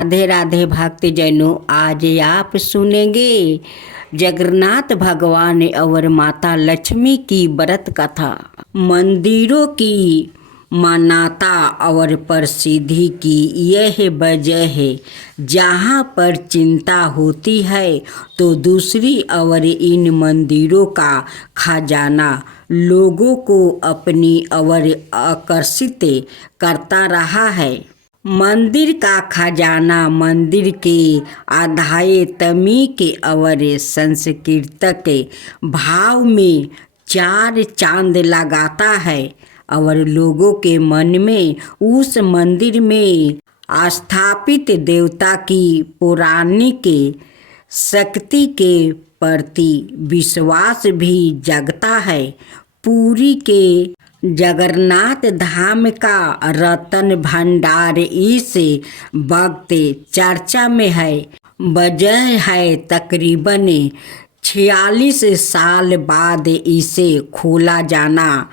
राधे राधे भक्तजनों, आज आप सुनेंगे जगन्नाथ भगवान और माता लक्ष्मी की व्रत कथा। मंदिरों की मान्यता और प्रसिद्धि की यह वजह है, जहाँ पर चिंता होती है तो दूसरी ओर इन मंदिरों का खजाना लोगों को अपनी ओर आकर्षित करता रहा है। मंदिर का खजाना मंदिर के आध्यात्मिक और सांस्कृतिक भाव में चार चांद लगाता है और लोगों के मन में उस मंदिर में स्थापित देवता की पौराणिक शक्ति के प्रति विश्वास भी जगता है। पुरी के जगन्नाथ धाम का रत्न भंडार इस वक्त चर्चा में है। वजह है तकरीबन 46 साल बाद इसे खोला जाना।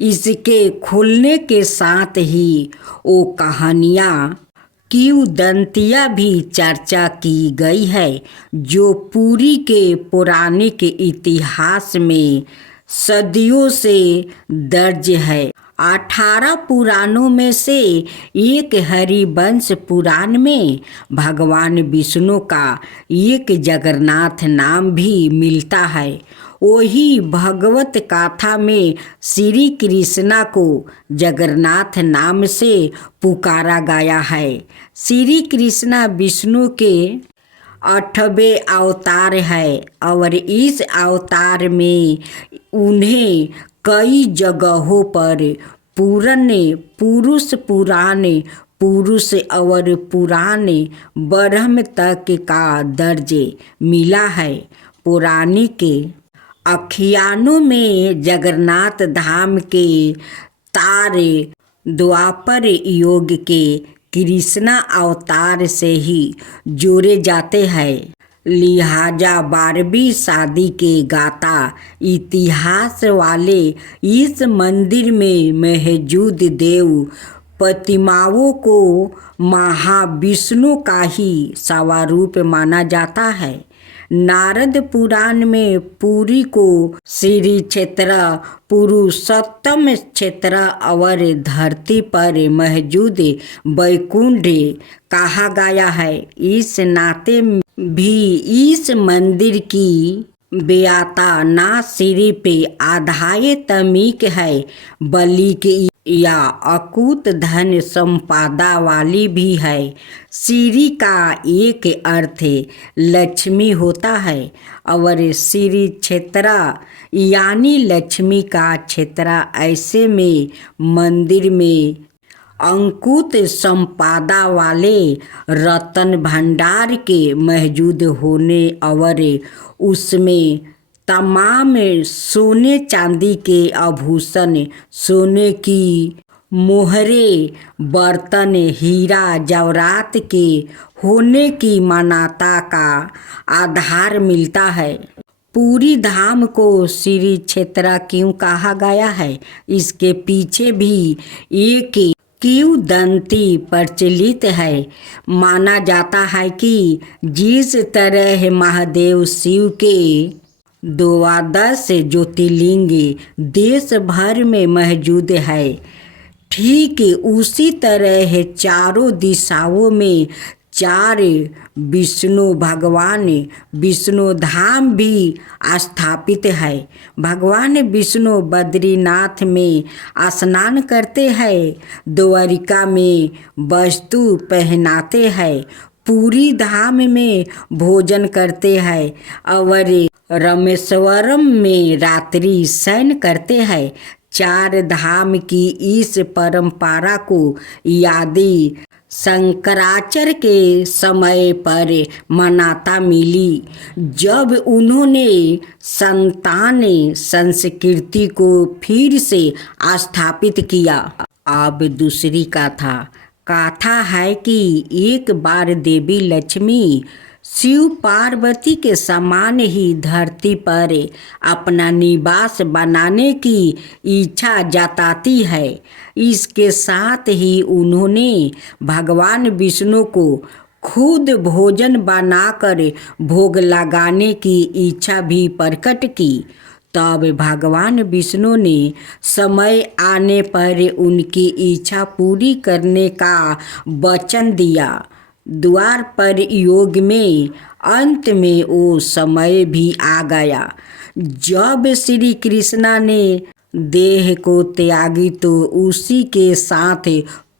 इसके खुलने के साथ ही वो कहानियाँ किंवदंतियाँ भी चर्चा की गई है, जो पुरी के पौराणिक इतिहास में सदियों से दर्ज है। 18 पुराणों में से एक हरिवंश पुराण में भगवान विष्णु का एक जगन्नाथ नाम भी मिलता है। वही भगवत कथा में श्री कृष्णा को जगन्नाथ नाम से पुकारा गया है। श्री कृष्णा विष्णु के 8वें अवतार है और इस अवतार में उन्हें कई जगहों पर पुराने पुरुष और पुराने ब्रह्म तक का दर्ज मिला है। पौराणिक आख्यानों में जगन्नाथ धाम के तारे द्वापर युग के कृष्णा अवतार से ही जोड़े जाते हैं। लिहाजा 12वीं सदी के गाथा इतिहास वाले इस मंदिर में मौजूद देव प्रतिमाओं को महाविष्णु का ही स्वरूप माना जाता है। नारद पुराण में पुरी को श्री क्षेत्र, पुरुषोत्तम क्षेत्र और धरती पर मौजूद वैकुंठ कहा गया है। इस नाते भी इस मंदिर की व्याख्या न सिर्फ आध्यात्मिक है बल्कि या अकूत धन संपदा वाली भी है। श्री का एक अर्थ लक्ष्मी होता है और श्री क्षेत्र यानी लक्ष्मी का क्षेत्र। ऐसे में मंदिर में अंकुत संपदा वाले रत्न भंडार के मौजूद होने और उसमें तमाम सोने चांदी के आभूषण, सोने की मोहरे, बर्तन, हीरा जवाहरात के होने की मान्यता का आधार मिलता है। पुरी धाम को श्री क्षेत्र क्यों कहा गया है, इसके पीछे भी एक किंवदंती प्रचलित है। माना जाता है कि जिस तरह महादेव शिव के 12 ज्योतिर्लिंग देश भर में मौजूद है, ठीक उसी तरह चारों दिशाओं में 4 विष्णु भगवान विष्णु धाम भी स्थापित है। भगवान विष्णु बद्रीनाथ में स्नान करते हैं, द्वारिका में वस्तु पहनाते हैं, पुरी धाम में भोजन करते हैं और रामेश्वरम में रात्रि शयन करते हैं। 4 धाम की इस परंपरा को आदि शंकराचार्य के समय पर मान्यता मिली, जब उन्होंने संतान संस्कृति को फिर से स्थापित किया। अब दूसरी कथा है कि एक बार देवी लक्ष्मी शिव पार्वती के समान ही धरती पर अपना निवास बनाने की इच्छा जताती है। इसके साथ ही उन्होंने भगवान विष्णु को खुद भोजन बनाकर भोग लगाने की इच्छा भी प्रकट की। तब भगवान विष्णु ने समय आने पर उनकी इच्छा पूरी करने का वचन दिया। द्वार पर योग में अंत में वो समय भी आ गया जब श्री कृष्णा ने देह को त्यागी, तो उसी के साथ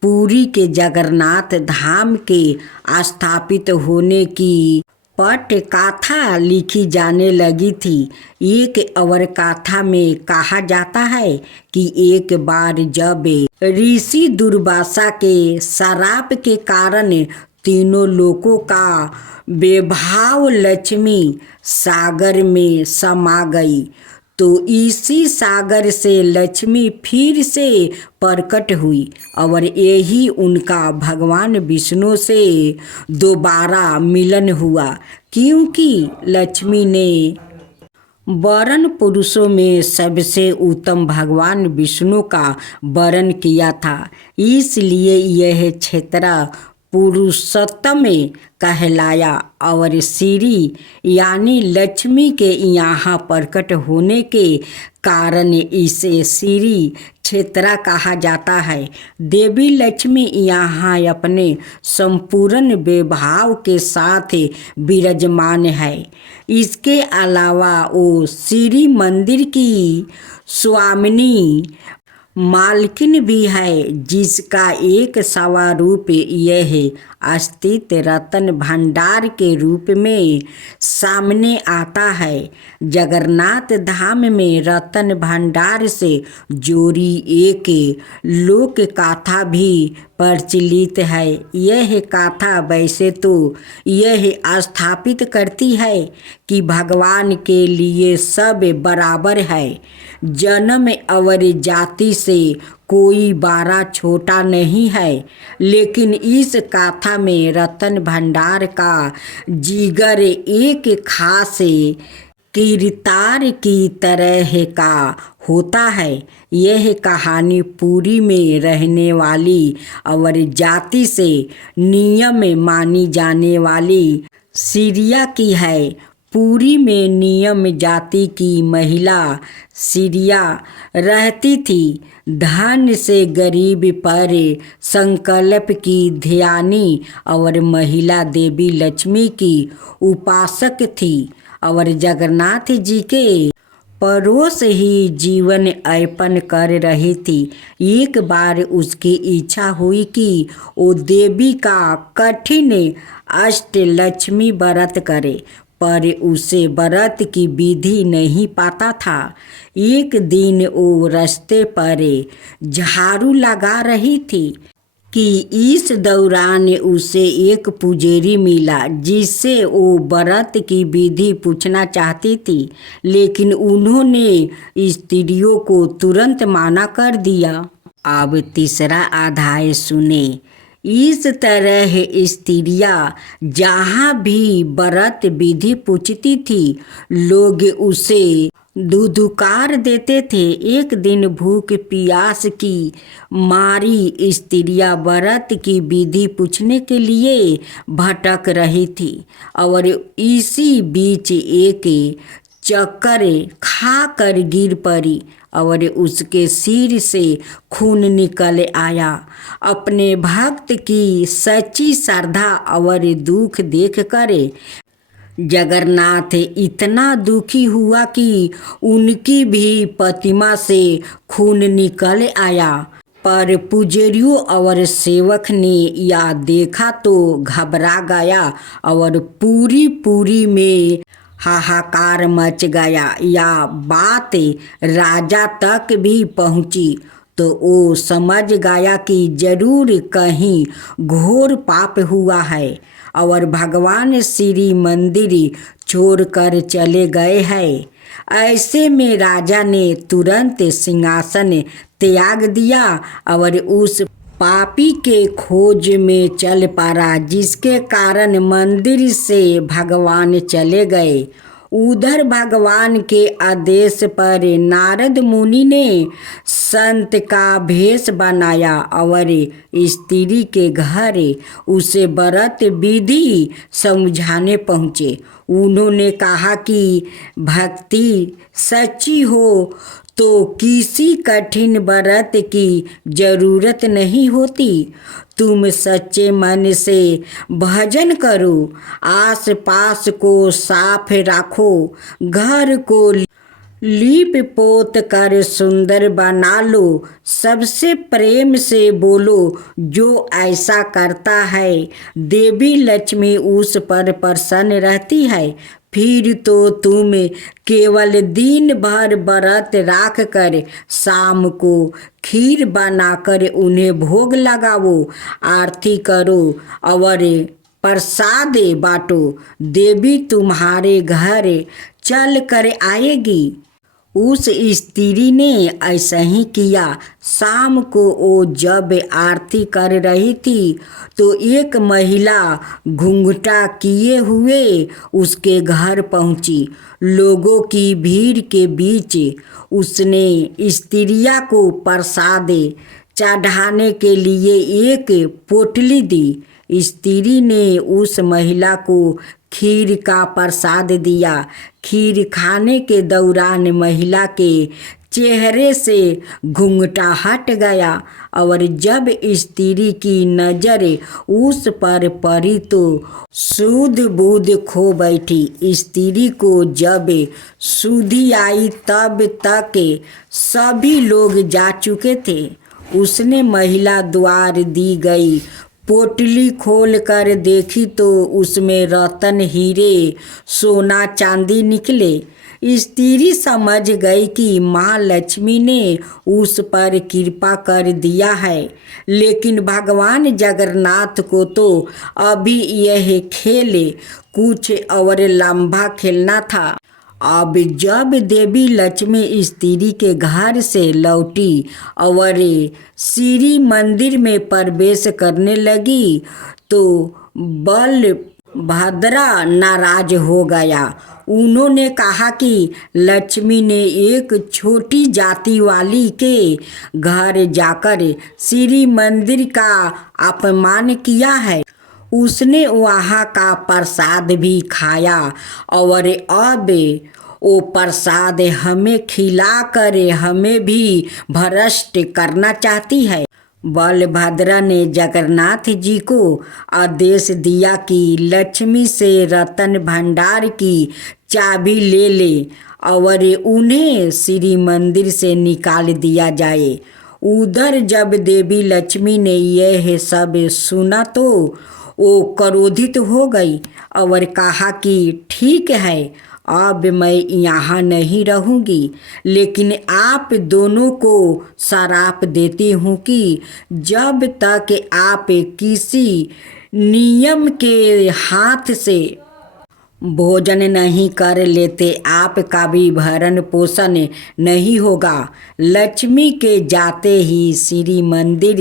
पुरी के जगन्नाथ धाम के स्थापित होने की पट गाथा लिखी जाने लगी थी। एक अवर गाथा में कहा जाता है कि एक बार जब ऋषि दुर्वासा के श्राप के कारण तीनों लोकों का वैभव लक्ष्मी सागर में समा गई, तो इसी सागर से लक्ष्मी फिर से प्रकट हुई और यही उनका भगवान विष्णु से दोबारा मिलन हुआ, क्योंकि लक्ष्मी ने वरण पुरुषों में सबसे उत्तम भगवान विष्णु का वरण किया था। इसलिए यह क्षेत्र पुरुषोत्तम कहलाया और श्री यानी लक्ष्मी के यहाँ प्रकट होने के कारण इसे श्री क्षेत्र कहा जाता है। देवी लक्ष्मी यहाँ अपने संपूर्ण वैभव के साथ विराजमान है। इसके अलावा वो श्री मंदिर की स्वामिनी मालकिन भी है, जिसका एक स्वरूप यह अस्तित्व रत्न भंडार के रूप में सामने आता है। जगन्नाथ धाम में रत्न भंडार से जोड़ी एक लोक गाथा भी प्रचलित है। यह गाथा वैसे तो यह स्थापित करती है कि भगवान के लिए सब बराबर है, जन्म और जाति से कोई बारा छोटा नहीं है, लेकिन इस गाथा में रत्न भंडार का जिगर एक खास किरदार की तरह का होता है। यह कहानी पुरी में रहने वाली और जाति से नियम मानी जाने वाली सीरिया की है। पुरी में नियम जाति की महिला सीरिया रहती थी। धन से गरीब पर संकल्प की ध्यानी और महिला देवी लक्ष्मी की उपासक थी और जगन्नाथ जी के पड़ोस ही जीवन यापन कर रही थी। एक बार उसकी इच्छा हुई कि वो देवी का कठिन अष्टलक्ष्मी व्रत करे, पर उसे व्रत की विधि नहीं पाता था। एक दिन वो रास्ते पर झाड़ू लगा रही थी कि इस दौरान उसे एक पुजारी मिला, जिससे वो व्रत की विधि पूछना चाहती थी, लेकिन उन्होंने स्त्रियों को तुरंत मना कर दिया। अब तीसरा अध्याय सुने। इस तरह स्त्रियां जहाँ भी व्रत विधि पूछती थी, लोग उसे दुदुकार देते थे। एक दिन भूख प्यास की मारी स्त्रियां व्रत की विधि पूछने के लिए भटक रही थी और इसी बीच एक चक्कर खा कर गिर पड़ी और उसके सिर से खून निकल आया। अपने भक्त की सच्ची श्रद्धा और दुख देखकर जगन्नाथ इतना दुखी हुआ कि उनकी भी प्रतिमा से खून निकल आया। पर पुजारियों और सेवक ने यह देखा तो घबरा गया और पूरी में हाहाकार मच गया। यह बात राजा तक भी पहुंची तो वो समझ गया कि जरूर कहीं घोर पाप हुआ है और भगवान श्री मंदिर छोड़कर चले गए हैं। ऐसे में राजा ने तुरंत सिंहासन त्याग दिया और उस पापी के खोज में चल पड़ा, जिसके कारण मंदिर से भगवान चले गए। उधर भगवान के आदेश पर नारद मुनि ने संत का भेष बनाया और स्त्री के घर उसे व्रत विधि समझाने पहुँचे। उन्होंने कहा कि भक्ति सच्ची हो तो किसी कठिन व्रत की जरूरत नहीं होती। तुम सच्चे मन से भजन करो, आस पास को साफ रखो, घर को लीप पोत कर सुंदर बना लो, सबसे प्रेम से बोलो। जो ऐसा करता है देवी लक्ष्मी उस पर प्रसन्न रहती है। फिर तो तुम केवल दिन भर व्रत रख कर शाम को खीर बनाकर उन्हें भोग लगाओ, आरती करो और प्रसाद बांटो। देवी तुम्हारे घर चल कर आएगी। उस स्त्री ने ऐसा ही किया। शाम को वो जब आरती कर रही थी तो एक महिला घूंघटा किए हुए उसके घर पहुंची। लोगों की भीड़ के बीच उसने स्त्रिया को प्रसाद चढ़ाने के लिए एक पोटली दी। स्त्री ने उस महिला को खीर का प्रसाद दिया। खीर खाने के दौरान महिला के चेहरे से घूंघटा हट गया और जब स्त्री की नजर उस पर पड़ी तो सुध बुध खो बैठी। स्त्री को जब सुधि आई तब तक सभी लोग जा चुके थे। उसने महिला द्वार दी गई पोटली खोल कर देखी तो उसमें रतन, हीरे, सोना, चांदी निकले। स्त्री समझ गई कि माँ लक्ष्मी ने उस पर कृपा कर दिया है, लेकिन भगवान जगन्नाथ को तो अभी यह खेल कुछ और लंबा खेलना था। अब जब देवी लक्ष्मी स्त्री के घर से लौटी और श्री मंदिर में प्रवेश करने लगी तो बलभद्रा नाराज हो गया। उन्होंने कहा कि लक्ष्मी ने एक छोटी जाति वाली के घर जाकर श्री मंदिर का अपमान किया है। उसने वहाँ का प्रसाद भी खाया और अब वो प्रसाद हमें खिलाकर हमें भी भ्रष्ट करना चाहती है। बलभद्रा ने जगन्नाथ जी को आदेश दिया कि लक्ष्मी से रतन भंडार की चाबी ले ले और उन्हें श्री मंदिर से निकाल दिया जाए। उधर जब देवी लक्ष्मी ने यह सब सुना तो वो क्रोधित हो गई और कहा कि ठीक है, अब मैं यहाँ नहीं रहूँगी, लेकिन आप दोनों को श्राप देती हूँ कि जब तक आप किसी नियम के हाथ से भोजन नहीं कर लेते आपका भी भरण पोषण नहीं होगा। लक्ष्मी के जाते ही श्री मंदिर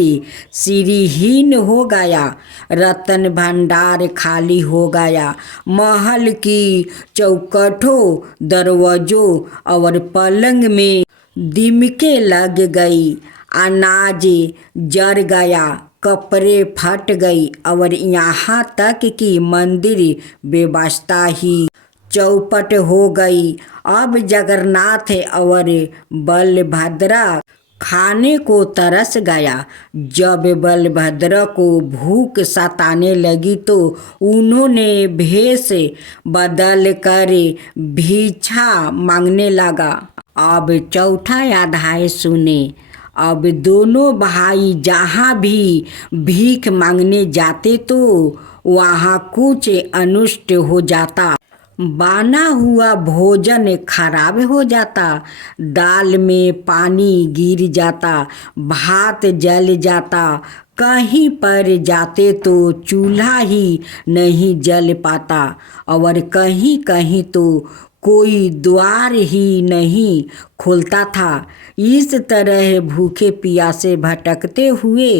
श्रीहीन हो गया, रतन भंडार खाली हो गया। महल की चौखटों, दरवाजों और पलंग में दीमकें लग गई, अनाज जर गया, कपड़े फट गई और यहाँ तक कि मंदिर व्यवस्था ही चौपट हो गई। अब जगन्नाथ और बलभद्रा खाने को तरस गया। जब बलभद्र को भूख सताने लगी तो उन्होंने भेष बदल कर भिक्षा मांगने लगा। अब चौथा अध्याय सुने। अब दोनों भाई जहाँ भी भीख मांगने जाते तो वहाँ कुछ अनिष्ट हो जाता। बना हुआ भोजन खराब हो जाता, दाल में पानी गिर जाता, भात जल जाता, कहीं पर जाते तो चूल्हा ही नहीं जल पाता और कहीं कहीं तो कोई द्वार ही नहीं खुलता था। इस तरह भूखे प्यासे भटकते हुए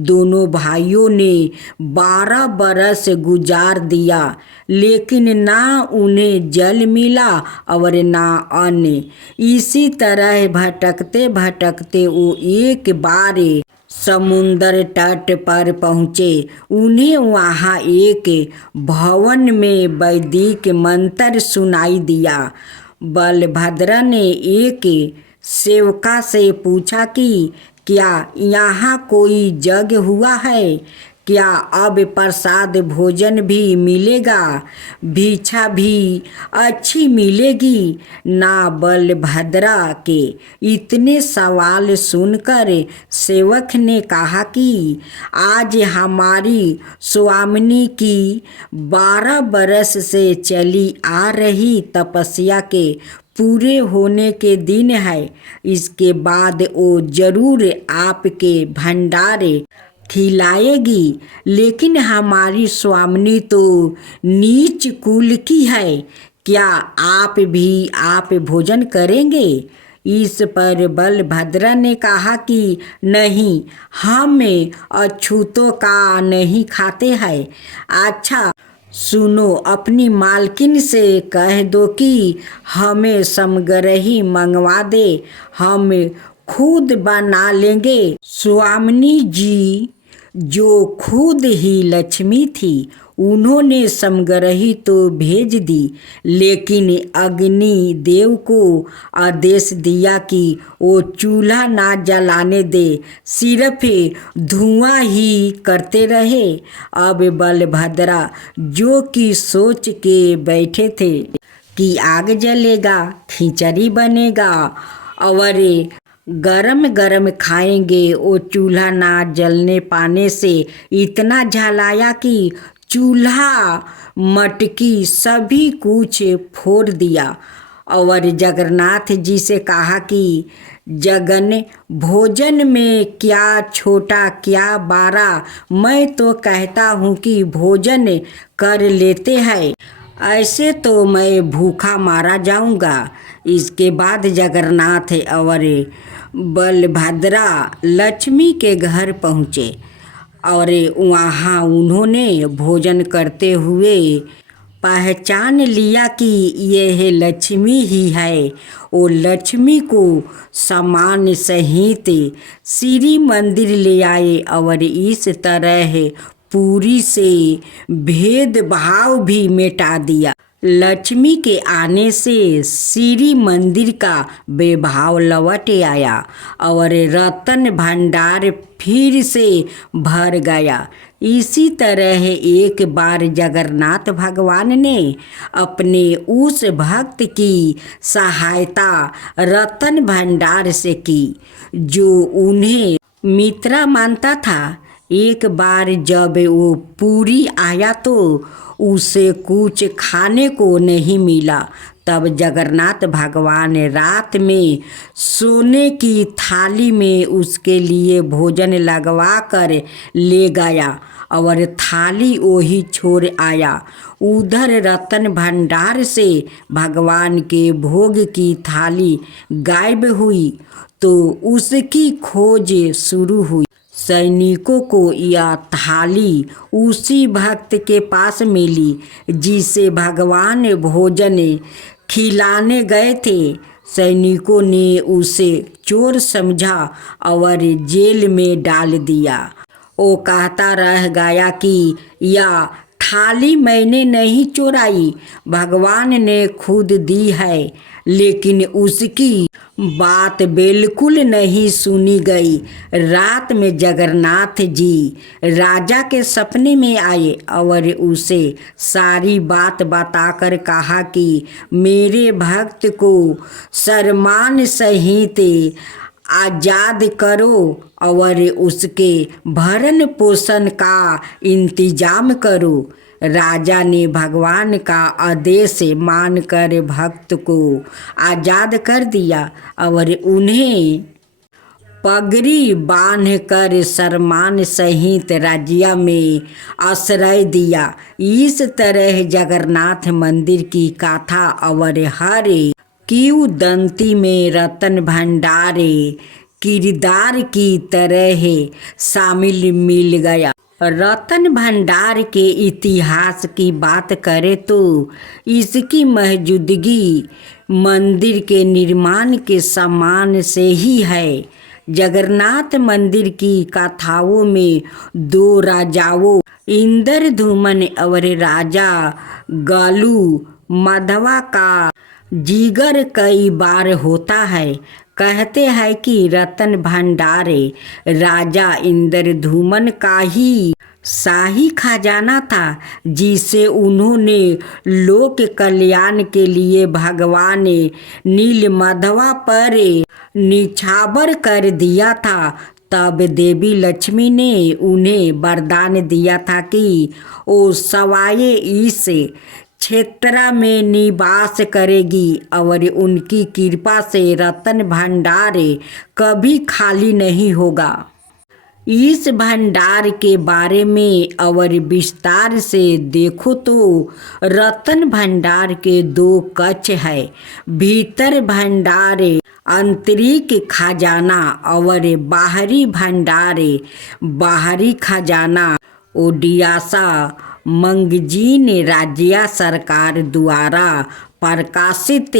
दोनों भाइयों ने 12 बरस गुजार दिया, लेकिन ना उन्हें जल मिला और ना अन्न। इसी तरह भटकते भटकते वो एक बार समुंदर तट पर पहुँचे। उन्हें वहाँ एक भवन में वैदिक मंत्र सुनाई दिया। बलभद्र ने एक सेवका से पूछा कि क्या यहाँ कोई यज्ञ हुआ है? क्या अब प्रसाद भोजन भी मिलेगा? भिक्षा भी अच्छी मिलेगी ना? बलभद्रा के इतने सवाल सुनकर सेवक ने कहा कि आज हमारी स्वामिनी की 12 बरस से चली आ रही तपस्या के पूरे होने के दिन है। इसके बाद वो जरूर आपके भंडारे खिलाएगी, लेकिन हमारी स्वामिनी तो नीच कुल की है। क्या आप भोजन करेंगे? इस पर बलभद्र ने कहा कि नहीं, हम अछूतों का नहीं खाते हैं। अच्छा सुनो, अपनी मालकिन से कह दो कि हमें समग्रही मंगवा दे, हम खुद बना लेंगे। स्वामिनी जी जो खुद ही लक्ष्मी थी, उन्होंने समग्रही तो भेज दी, लेकिन अग्नि देव को आदेश दिया कि वो चूल्हा ना जलाने दे, सिर्फ धुआं ही करते रहे। अब बलभद्रा जो कि सोच के बैठे थे कि आग जलेगा, खिचड़ी बनेगा और गरम गरम खाएंगे, वो चूल्हा ना जलने पाने से इतना झलाया कि चूल्हा मटकी सभी कुछ फोड़ दिया और जगन्नाथ जी से कहा कि जगन, भोजन में क्या छोटा क्या बड़ा, मैं तो कहता हूँ कि भोजन कर लेते हैं, ऐसे तो मैं भूखा मारा जाऊंगा। इसके बाद जगन्नाथ और बलभद्रा लक्ष्मी के घर पहुँचे और वहाँ उन्होंने भोजन करते हुए पहचान लिया कि यह लक्ष्मी ही है। वो लक्ष्मी को सामान सहित श्री मंदिर ले आए और इस तरह पूरी से भेदभाव भी मिटा दिया। लक्ष्मी के आने से श्री मंदिर का वैभव लौट आया और रत्न भंडार फिर से भर गया। इसी तरह एक बार जगन्नाथ भगवान ने अपने उस भक्त की सहायता रत्न भंडार से की जो उन्हें मित्र मानता था। एक बार जब वो पूरी आया तो उसे कुछ खाने को नहीं मिला। तब जगन्नाथ भगवान रात में सोने की थाली में उसके लिए भोजन लगवा कर ले गया और थाली वही छोड़ आया। उधर रत्न भंडार से भगवान के भोग की थाली गायब हुई तो उसकी खोज शुरू हुई। सैनिकों को यह थाली उसी भक्त के पास मिली जिसे भगवान भोजन खिलाने गए थे। सैनिकों ने उसे चोर समझा और जेल में डाल दिया। वो कहता रह गया कि यह थाली मैंने नहीं चुराई, भगवान ने खुद दी है। लेकिन उसकी बात बिल्कुल नहीं सुनी गई। रात में जगन्नाथ जी राजा के सपने में आए और उसे सारी बात बताकर कहा कि मेरे भक्त को सम्मान सहित आज़ाद करो और उसके भरण पोषण का इंतजाम करो। राजा ने भगवान का आदेश मानकर भक्त को आज़ाद कर दिया और उन्हें पगड़ी बांधकर सम्मान सहित राज्य में आश्रय दिया। इस तरह जगन्नाथ मंदिर की कथा और हर किंवदंती में रतन भंडारे किरदार की तरह शामिल मिल गया। रतन भंडार के इतिहास की बात करें तो इसकी मौजूदगी मंदिर के निर्माण के समान से ही है। जगन्नाथ मंदिर की कथाओं में दो राजाओं इंद्रद्युम्न और राजा गालू माधवा का जिक्र कई बार होता है। कहते हैं कि रतन भंडारे राजा इंद्रद्युम्न का ही शाही खजाना था, जिसे उन्होंने लोक कल्याण के लिए भगवान नीलमाधवा पर निछावर कर दिया था। तब देवी लक्ष्मी ने उन्हें वरदान दिया था कि वो सवाए इस क्षेत्र में निवास करेगी और उनकी कृपा से रतन भंडार कभी खाली नहीं होगा। इस भंडार के बारे में और विस्तार से देखो तो रतन भंडार के दो कक्ष है। भीतर भंडार आंतरिक खजाना और बाहरी भंडार बाहरी खजाना। ओडिशा मैगजीन राज्य सरकार द्वारा प्रकाशित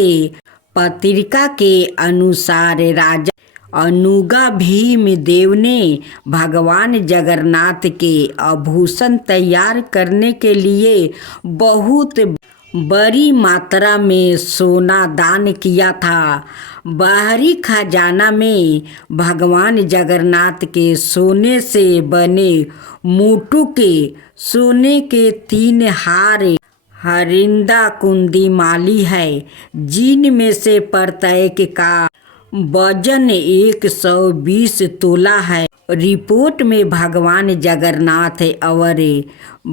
पत्रिका के अनुसार राजा अनुगा भीमदेव ने भगवान जगन्नाथ के आभूषण तैयार करने के लिए बहुत बड़ी मात्रा में सोना दान किया था। बाहरी खजाना में भगवान जगन्नाथ के सोने से बने मुटु के सोने के 3 हार हरिंदा कुंदी माली है, जिनमें से प्रत्येक का वजन 120 तोला है। रिपोर्ट में भगवान जगन्नाथ और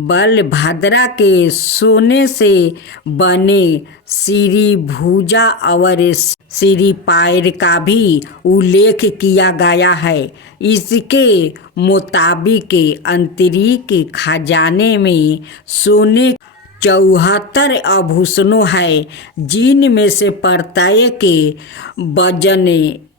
बलभद्रा के सोने से बने श्री भुजा और श्री पैर का भी उल्लेख किया गया है। इसके मुताबिक आंतरिक खजाने में सोने 74 आभूषणों है, जिनमें से प्रत्येक वजन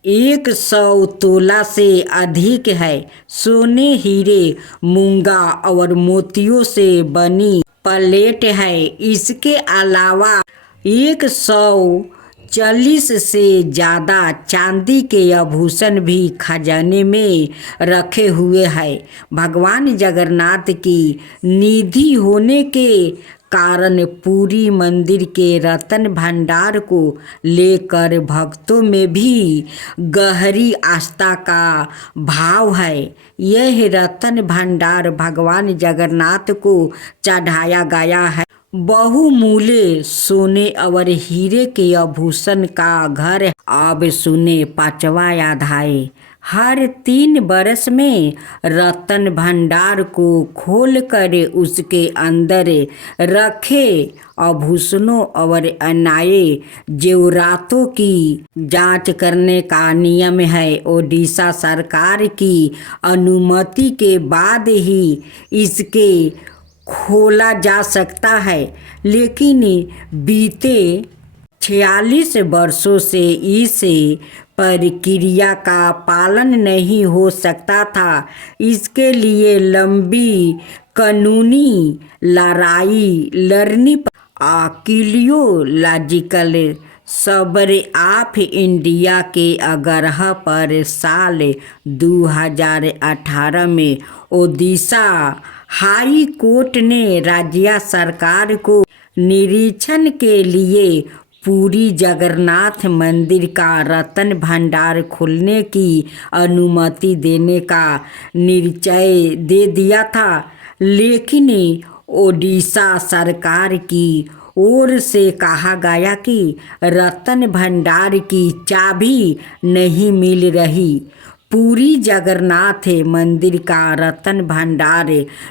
100 तोला से अधिक है। सोने, हीरे, मूंगा और मोतियों से बनी प्लेट है। इसके अलावा 140 से ज़्यादा चांदी के आभूषण भी खजाने में रखे हुए हैं। भगवान जगन्नाथ की निधि होने के कारण पूरी मंदिर के रतन भंडार को लेकर भक्तों में भी गहरी आस्था का भाव है। यह रतन भंडार भगवान जगन्नाथ को चढ़ाया गया है। बहुमूल्य सोने और हीरे के आभूषण का घर। अब सुने 5वां अध्याय। हर 3 वर्ष में रतन भंडार को खोलकर उसके अंदर रखे आभूषणों और अन्य जेवरातों की जांच करने का नियम है। ओडिशा सरकार की अनुमति के बाद ही इसके खोला जा सकता है, लेकिन बीते 46 वर्षों से इस प्रक्रिया का पालन नहीं हो सकता था। इसके लिए लंबी कानूनी लड़ाई लड़नी आर्कियोलॉजिकल सर्वे ऑफ इंडिया के आग्रह पर साल 2018 में ओडिशा हाई कोर्ट ने राज्य सरकार को निरीक्षण के लिए पूरी जगन्नाथ मंदिर का रतन भंडार खोलने की अनुमति देने का निश्चय दे दिया था, लेकिन ओडिशा सरकार की ओर से कहा गया कि रतन भंडार की चाबी नहीं मिल रही। पूरी जगन्नाथ मंदिर का रतन भंडार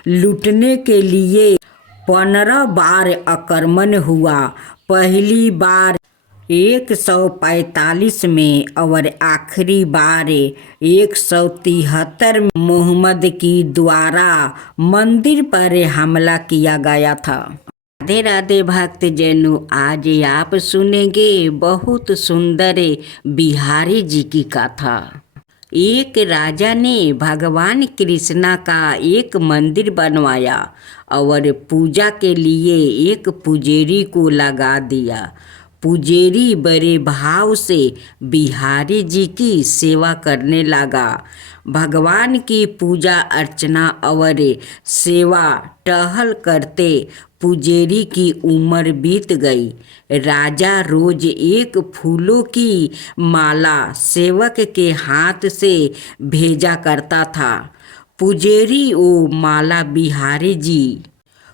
लूटने के लिए 15 बार आक्रमण हुआ। पहली बार 145 में और आखिरी बार 173 में मोहम्मद की द्वारा मंदिर पर हमला किया गया था। राधे राधे भक्तजनों, आज आप सुनेंगे बहुत सुंदर बिहारी जी की कथा। एक राजा ने भगवान कृष्णा का एक मंदिर बनवाया और पूजा के लिए एक पुजेरी को लगा दिया। पुजेरी बड़े भाव से बिहारी जी की सेवा करने लगा। भगवान की पूजा अर्चना और सेवा टहल करते पुजेरी की उम्र बीत गई। राजा रोज एक फूलों की माला सेवक के हाथ से भेजा करता था। पुजेरी वो माला बिहारी जी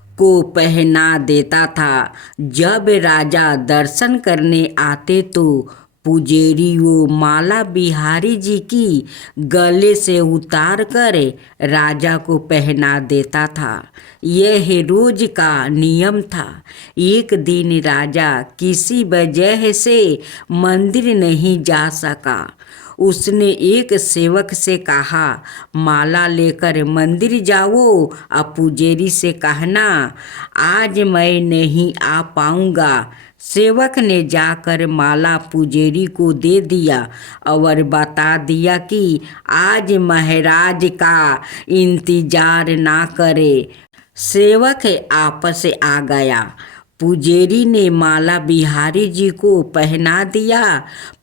को पहना देता था। जब राजा दर्शन करने आते तो पुजेरी वो माला बिहारी जी की गले से उतार कर राजा को पहना देता था। यह रोज का नियम था। एक दिन राजा किसी वजह से मंदिर नहीं जा सका। उसने एक सेवक से कहा, माला लेकर मंदिर जाओ और पुजेरी से कहना आज मैं नहीं आ पाऊंगा। सेवक ने जाकर माला पुजेरी को दे दिया और बता दिया कि आज महाराज का इंतजार ना करे। सेवक आपस आ गया। पुजेरी ने माला बिहारी जी को पहना दिया।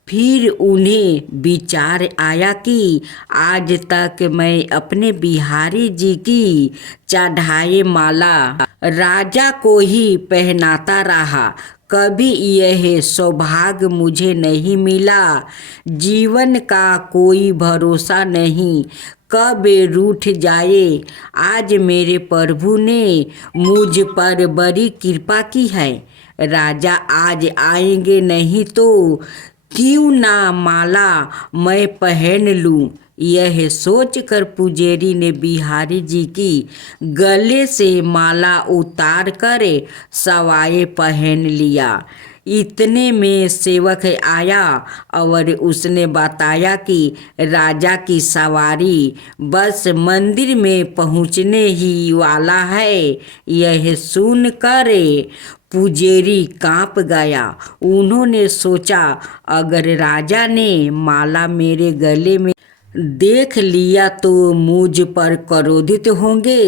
फिर उन्हें विचार आया कि आज तक मैं अपने बिहारी जी की चढ़ाए माला राजा को ही पहनाता रहा। कभी यह सौभाग्य मुझे नहीं मिला। जीवन का कोई भरोसा नहीं, कब रूठ जाए। आज मेरे प्रभु ने मुझ पर बड़ी कृपा की है। राजा आज आएंगे नहीं तो क्यों ना माला मैं पहन लूं। यह सोचकर पुजेरी ने बिहारी जी की गले से माला उतार कर सवाए पहन लिया। इतने में सेवक आया और उसने बताया कि राजा की सवारी बस मंदिर में पहुंचने ही वाला है। यह सुनकर पुजेरी कांप गया। उन्होंने सोचा अगर राजा ने माला मेरे गले में देख लिया तो मुझ पर क्रोधित होंगे।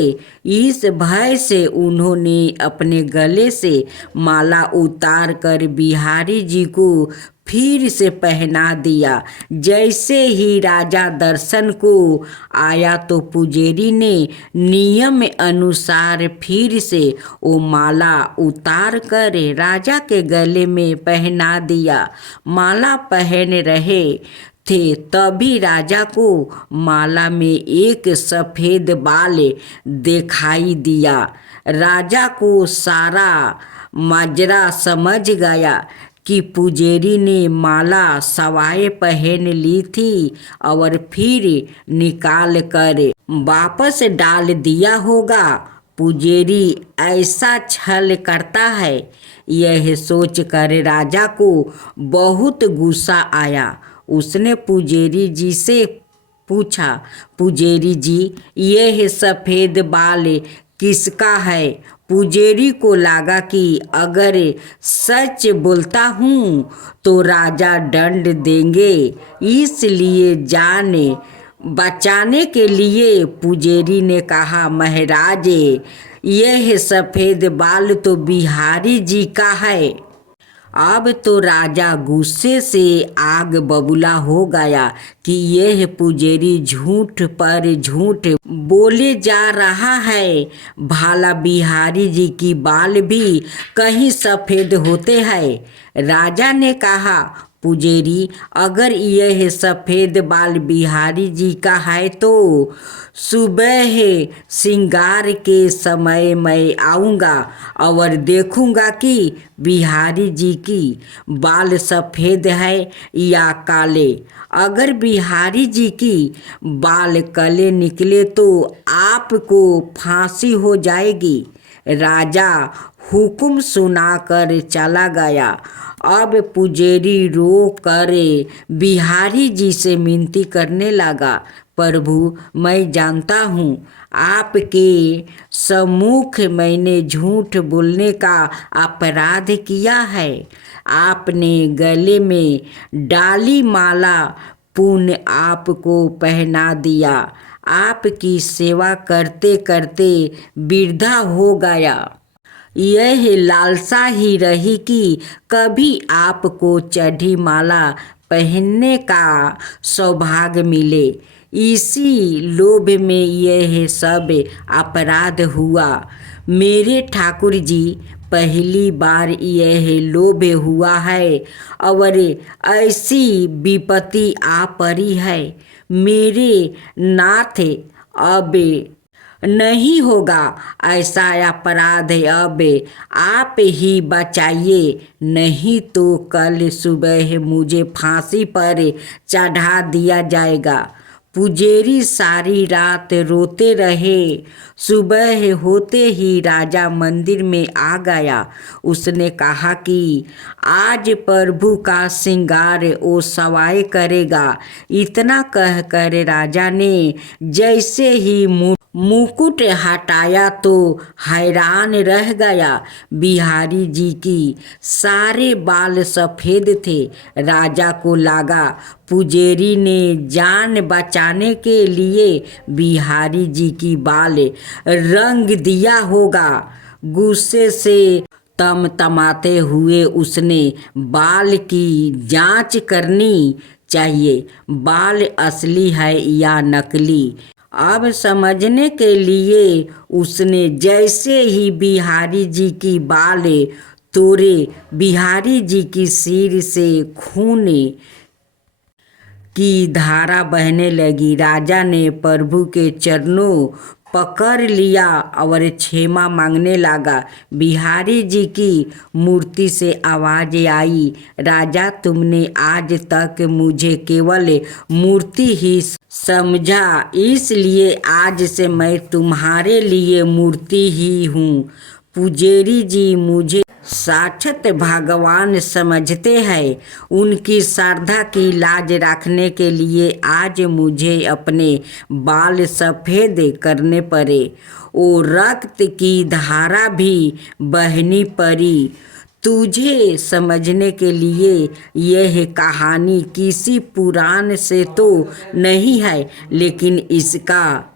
इस भय से उन्होंने अपने गले से माला उतार कर बिहारी जी को फिर से पहना दिया। जैसे ही राजा दर्शन को आया तो पुजेरी ने नियम अनुसार फिर से वो माला उतार कर राजा के गले में पहना दिया। माला पहन रहे थे तभी राजा को माला में एक सफ़ेद बाल दिखाई दिया। राजा को सारा माजरा समझ गया कि पुजेरी ने माला सवाए पहन ली थी और फिर निकाल कर वापस डाल दिया होगा। पुजेरी ऐसा छल करता है। यह सोचकर राजा को बहुत गुस्सा आया। उसने पुजेरी जी से पूछा, पुजेरी जी यह सफ़ेद बाल किसका है। पुजेरी को लगा कि अगर सच बोलता हूँ तो राजा दंड देंगे। इसलिए जान बचाने के लिए पुजेरी ने कहा, महाराज यह सफ़ेद बाल तो बिहारी जी का है। अब तो राजा गुस्से से आग बबूला हो गया कि यह पुजेरी झूठ पर झूठ बोले जा रहा है। भाला बिहारी जी की बाल भी कहीं सफ़ेद होते हैं। राजा ने कहा, पुजेरी अगर यह सफ़ेद बाल बिहारी जी का है तो सुबह श्रृंगार के समय मैं आऊँगा और देखूँगा कि बिहारी जी की बाल सफ़ेद है या काले। अगर बिहारी जी की बाल काले निकले तो आपको फांसी हो जाएगी। राजा हुक्म सुनाकर चला गया। अब पुजारी रो कर बिहारी जी से विनती करने लगा, प्रभु मैं जानता हूँ आपके सम्मुख मैंने झूठ बोलने का अपराध किया है। आपने गले में डाली माला पुण्य आपको पहना दिया। आपकी सेवा करते करते वृद्धा हो गया। यह लालसा ही रही कि कभी आपको चढ़ी माला पहनने का सौभाग्य मिले। इसी लोभ में यह सब अपराध हुआ। मेरे ठाकुर जी, पहली बार यह लोभ हुआ है और ऐसी विपत्ति आ पड़ी है। मेरे नाथ अब नहीं होगा ऐसा अपराध, अब आप ही बचाइए, नहीं तो कल सुबह मुझे फांसी पर चढ़ा दिया जाएगा। पुजारी सारी रात रोते रहे। सुबह होते ही राजा मंदिर में आ गया। उसने कहा कि आज प्रभु का श्रृंगार ओ सवाई करेगा। इतना कहकर राजा ने जैसे ही मुकुट हटाया तो हैरान रह गया। बिहारी जी की सारे बाल सफ़ेद थे। राजा को लगा पुजारी ने जान बचाने के लिए बिहारी जी की बाल रंग दिया होगा। गुस्से से तमतमाते हुए उसने बाल की जांच करनी चाहिए, बाल असली है या नकली। अब समझने के लिए उसने जैसे ही बिहारी जी की बाल तोड़े, बिहारी जी की सिर से खून की धारा बहने लगी। राजा ने प्रभु के चरणों पकड़ लिया और क्षमा मांगने लगा। बिहारी जी की मूर्ति से आवाज आई, राजा तुमने आज तक मुझे केवल मूर्ति ही समझा, इसलिए आज से मैं तुम्हारे लिए मूर्ति ही हूँ। पुजारी जी मुझे साक्षात भगवान समझते हैं। उनकी श्रद्धा की लाज रखने के लिए आज मुझे अपने बाल सफ़ेद करने पड़े। वो रक्त की धारा भी बहनी पड़ी। तुझे समझने के लिए यह कहानी किसी पुराण से तो नहीं है, लेकिन इसका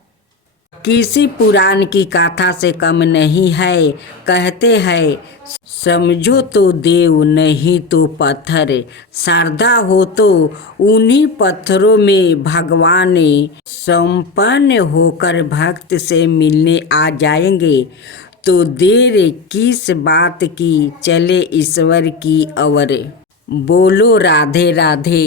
किसी पुराण की कथा से कम नहीं है। कहते हैं समझो तो देव नहीं तो पत्थर, श्रद्धा हो तो उन्हीं पत्थरों में भगवान संपन्न होकर भक्त से मिलने आ जाएंगे। तो देर किस बात की, चले ईश्वर की ओर। बोलो राधे राधे।